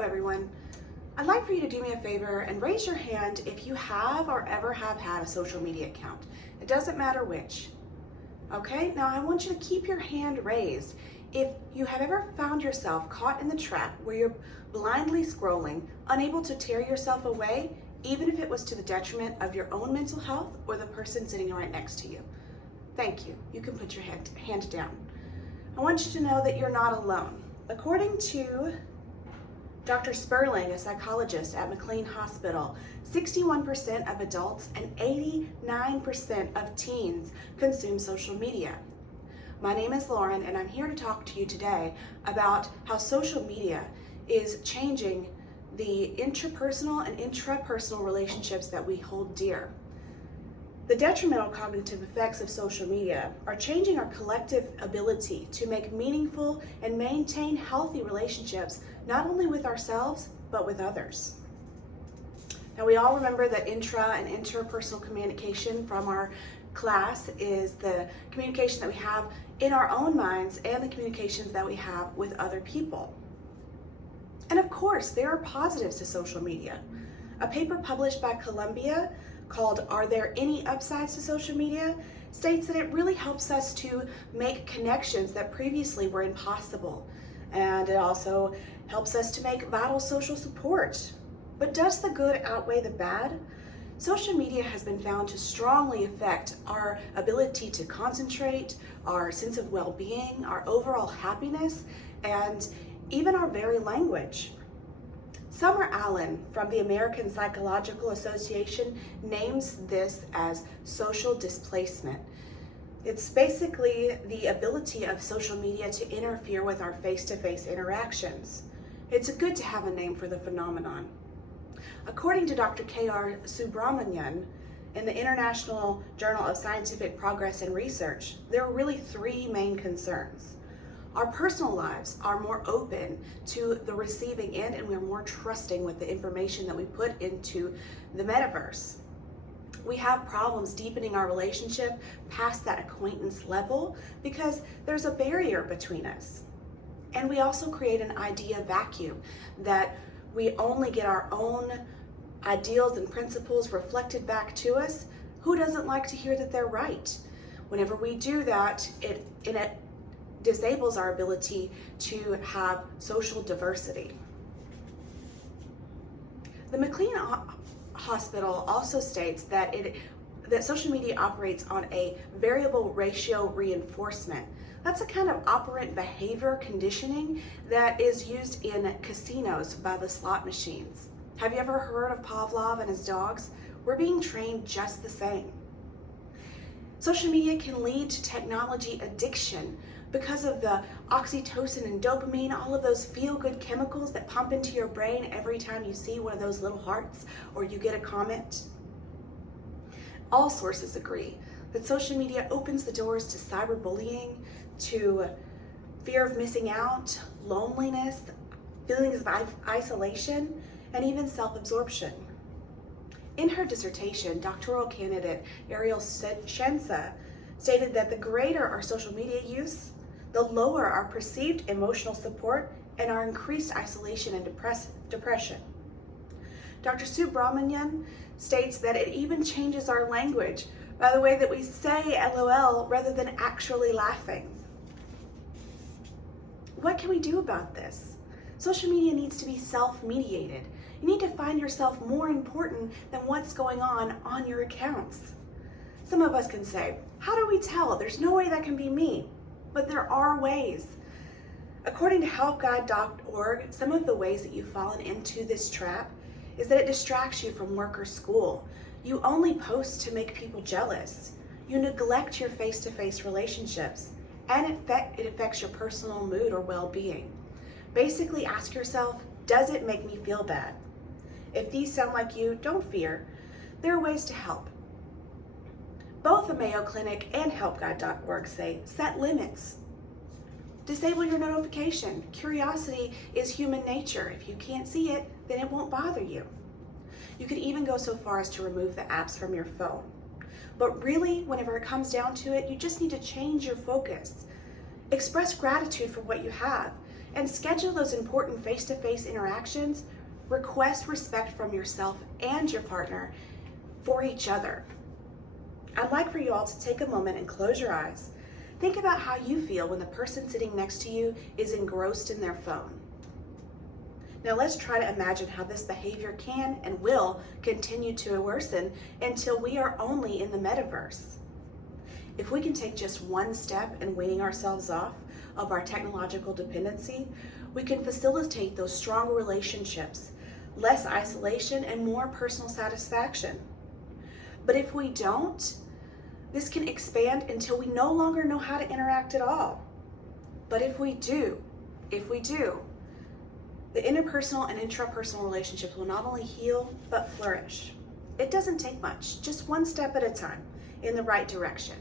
Hello everyone. I'd like for you to do me a favor and raise your hand if you have or ever have had a social media account. It doesn't matter which. Okay, now I want you to keep your hand raised if you have ever found yourself caught in the trap where you're blindly scrolling, unable to tear yourself away, even if it was to the detriment of your own mental health or the person sitting right next to you. Thank you. You can put your hand down. I want you to know that you're not alone. According to Dr. Sperling, a psychologist at McLean Hospital, 61% of adults and 89% of teens consume social media. My name is Lauren, and I'm here to talk to you today about how social media is changing the interpersonal and intrapersonal relationships that we hold dear. The detrimental cognitive effects of social media are changing our collective ability to make meaningful and maintain healthy relationships, not only with ourselves, but with others. Now, we all remember that intra and interpersonal communication from our class is the communication that we have in our own minds and the communications that we have with other people. And of course, there are positives to social media. A paper published by Columbia called "Are There Any Upsides to Social Media?" states that it really helps us to make connections that previously were impossible. And it also helps us to make vital social support. But does the good outweigh the bad? Social media has been found to strongly affect our ability to concentrate, our sense of well-being, our overall happiness, and even our very language. Summer Allen from the American Psychological Association names this as social displacement. It's basically the ability of social media to interfere with our face-to-face interactions. It's good to have a name for the phenomenon. According to Dr. K.R. Subramanian, in the International Journal of Scientific Progress and Research, there are really three main concerns. Our personal lives are more open to the receiving end, and we're more trusting with the information that we put into the metaverse. We have problems deepening our relationship past that acquaintance level because there's a barrier between us. And we also create an idea vacuum that we only get our own ideals and principles reflected back to us. Who doesn't like to hear that they're right? Whenever we do that, it disables our ability to have social diversity. The McLean Hospital also states that social media operates on a variable ratio reinforcement. That's a kind of operant behavior conditioning that is used in casinos by the slot machines. Have you ever heard of Pavlov and his dogs? We're being trained just the same. Social media can lead to technology addiction because of the oxytocin and dopamine, all of those feel-good chemicals that pump into your brain every time you see one of those little hearts or you get a comment. All sources agree that social media opens the doors to cyberbullying, to fear of missing out, loneliness, feelings of isolation, and even self-absorption. In her dissertation, doctoral candidate Ariel Shensa stated that the greater our social media use, the lower our perceived emotional support and our increased isolation and depression. Dr. Subramanian states that it even changes our language by the way that we say LOL rather than actually laughing. What can we do about this? Social media needs to be self-mediated. You need to find yourself more important than what's going on your accounts. Some of us can say, how do we tell? There's no way that can be me. But there are ways. According to helpguide.org, some of the ways that you've fallen into this trap is that it distracts you from work or school. You only post to make people jealous. You neglect your face-to-face relationships, and it affects your personal mood or well-being. Basically, ask yourself, does it make me feel bad? If these sound like you, don't fear. There are ways to help. Both the Mayo Clinic and helpguide.org say, set limits. Disable your notification. Curiosity is human nature. If you can't see it, then it won't bother you. You could even go so far as to remove the apps from your phone. But really, whenever it comes down to it, you just need to change your focus. Express gratitude for what you have. and schedule those important face-to-face interactions. Request respect from yourself and your partner for each other. I'd like for you all to take a moment and close your eyes. Think about how you feel when the person sitting next to you is engrossed in their phone. Now let's try to imagine how this behavior can and will continue to worsen until we are only in the metaverse. If we can take just one step in weaning ourselves off of our technological dependency, we can facilitate those stronger relationships, less isolation, and more personal satisfaction. But if we don't, this can expand until we no longer know how to interact at all. But if we do, the interpersonal and intrapersonal relationships will not only heal, but flourish. It doesn't take much, just one step at a time in the right direction.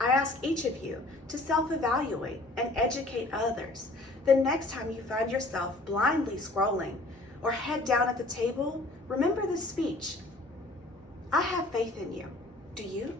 I ask each of you to self-evaluate and educate others. The next time you find yourself blindly scrolling or head down at the table, remember this speech. I have faith in you. Do you?